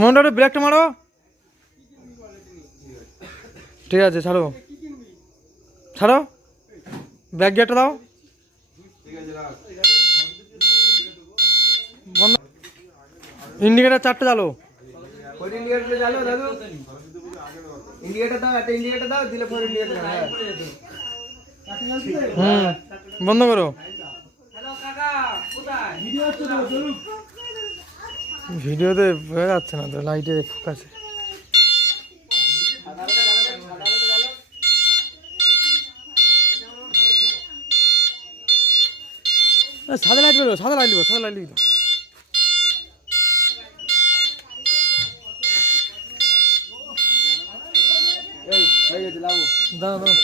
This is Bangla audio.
মোহনটা ব্রেকটা মারো। ঠিক আছে, ছাড়ো ছাড়ো, ব্যাক গিয়ারটা দাও। বন্ধ। ইন্ডিকেটার 4টে চালো। ইন্ডিকেটর চালো দাদু, ইন্ডিকেটর দাও, একটা ইন্ডিকেটর দাও, দিলে পরে ইন্ডিকেটর দাও। বন্ধ করো। ভিডিওতে বোঝা যাচ্ছে না তো, লাইটের ফোকাসে। সাদা লাইট বেরো, সাদা লাইট দেবো, সাদা লাইট দিই। দাও দাও।